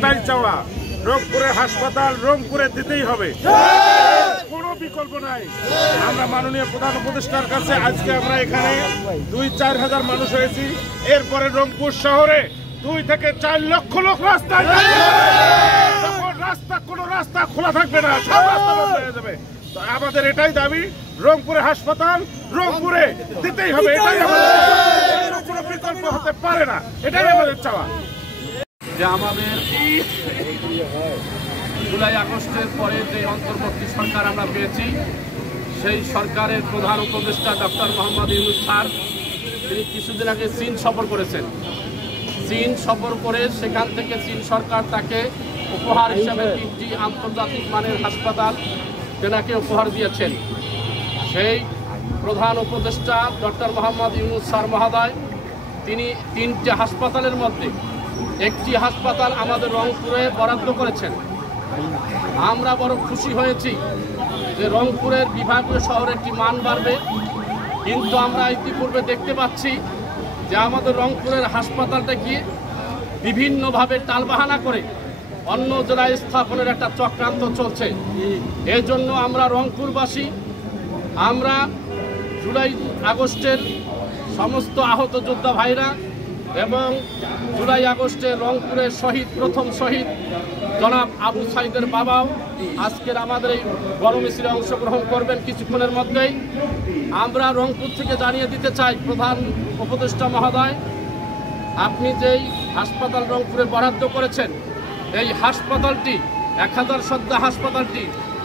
একটাই চাওয়া, রংপুরে হাসপাতাল রংপুরে দিতেই হবে, কোনো বিকল্প নাই। আমরা মাননীয় প্রধান উপদেষ্টার কাছে আজকে আমরা এখানে 2-4 হাজার মানুষ হয়েছি। এরপরে রংপুর শহরে 2 থেকে 4 লক্ষ লোক রাস্তায়, কোনো রাস্তা খোলা থাকবে না, সব রাস্তা বন্ধ হয়ে যাবে। তো আমাদের এটাই দাবি, রংপুরে হাসপাতাল রংপুরে দিতেই হবে, এটাই আমাদের, কোনো বিকল্প হতে পারে না, এটাই আমাদের চাওয়া। যে আমাদের জুলাই আগস্টের পরে যে অন্তর্বর্তী সরকার আমরা পেয়েছি, সেই সরকারের প্রধান উপদেষ্টা ডক্টর মোহাম্মদ ইউনূস স্যার তিনি কিছুদিন আগে চীন সফর করেছেন। চীন সফর করে সেখান থেকে চীন সরকার তাকে উপহার হিসাবে 3টি আন্তর্জাতিক মানের হাসপাতাল তেনাকে উপহার দিয়েছেন। সেই প্রধান উপদেষ্টা ডক্টর মোহাম্মদ ইউনূস স্যার মহোদয় তিনি 3টি হাসপাতালের মধ্যে একটি হাসপাতাল আমাদের রংপুরে বরাদ্দ করেছেন। আমরা বড় খুশি হয়েছি যে রংপুরের বিভাগীয় শহরে একটি মান বাড়বে, কিন্তু আমরা ইতিপূর্বে দেখতে পাচ্ছি যে আমাদের রংপুরের হাসপাতালটাকে বিভিন্নভাবে টালবাহানা করে অন্য জেলায় স্থাপনের একটা চক্রান্ত চলছে। এর জন্য আমরা রংপুরবাসী, আমরা জুলাই আগস্টের সমস্ত আহত যোদ্ধা ভাইরা এবং জুলাই আগস্টে রংপুরের শহীদ, প্রথম শহীদ জনাব আবু সাইদের বাবাও আজকের আমাদের এই বড় মিছিলে অংশগ্রহণ করবেন কিছুক্ষণের মধ্যেই। আমরা রংপুর থেকে জানিয়ে দিতে চাই প্রধান উপদেষ্টা মহোদয়, আপনি যেই হাসপাতাল রংপুরে বরাদ্দ করেছেন, এই হাসপাতালটি 1000 শয্যা হাসপাতালটি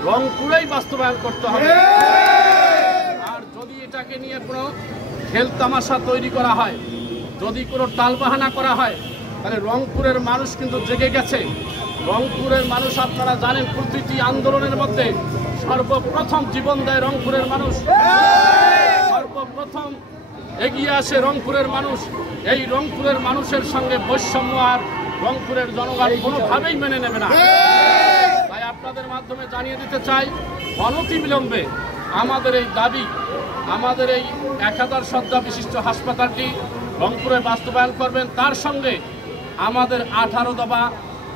রংপুরেই বাস্তবায়ন করতে হবে। আর যদি এটাকে নিয়ে কোনো খেল তামাশা তৈরি করা হয়, যদি কোনো টালবাহানা করা হয়, তাহলে রংপুরের মানুষ কিন্তু জেগে গেছে। রংপুরের মানুষ আপনারা জানেন, প্রতিটি আন্দোলনের মধ্যে সর্বপ্রথম জীবন দেয় রংপুরের মানুষ, সর্বপ্রথম এগিয়ে আসে রংপুরের মানুষ। এই রংপুরের মানুষের সঙ্গে বৈষম্য আর রংপুরের জনগণ কোনোভাবেই মেনে নেবে না। তাই আপনাদের মাধ্যমে জানিয়ে দিতে চাই, অনতিবিলম্বে আমাদের এই দাবি, আমাদের এই 1000 শয্যা বিশিষ্ট হাসপাতালটি রংপুরে বাস্তবায়ন করবেন। তার সঙ্গে আমাদের 18 দফা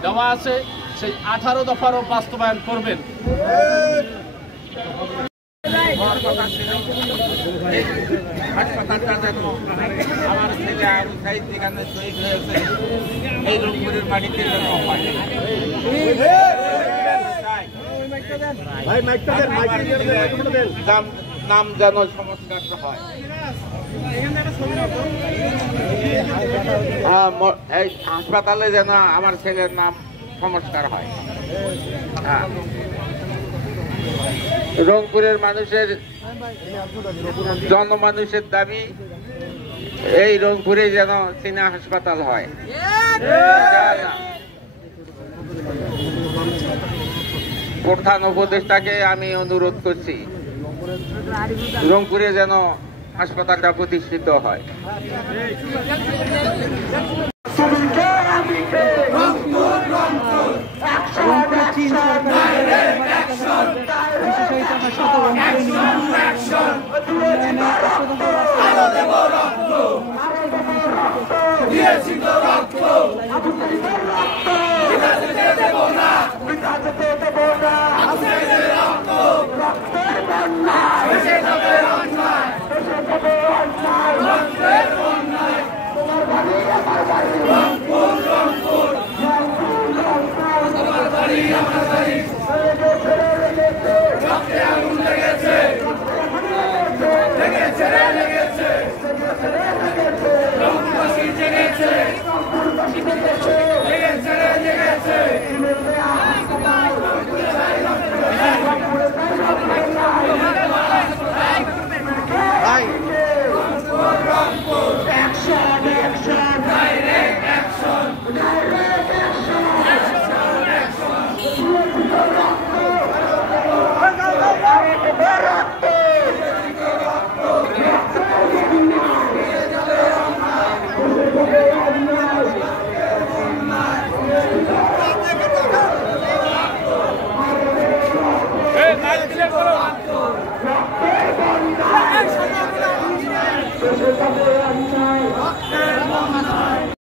দেওয়া আছে, সেই 18 দফারও বাস্তবায়ন করবেন। হাসপাতালটা যেন আমার ছেলে আবু সাইদ যেখানে শহীদ হয়েছে এই রংপুরের মাটিতে যেন হয়। নাম যেন সংস্কার হয়, এই হাসপাতালে যেন আমার ছেলের নাম সংস্কার হয়। রংপুরের মানুষের, জনমানুষের দাবি এই রংপুরে যেন চীনা হাসপাতাল হয়। প্রধান উপদেষ্টাকে আমি অনুরোধ করছি রংপুরে যেন হাসপাতালটা প্রতিষ্ঠিত হয়।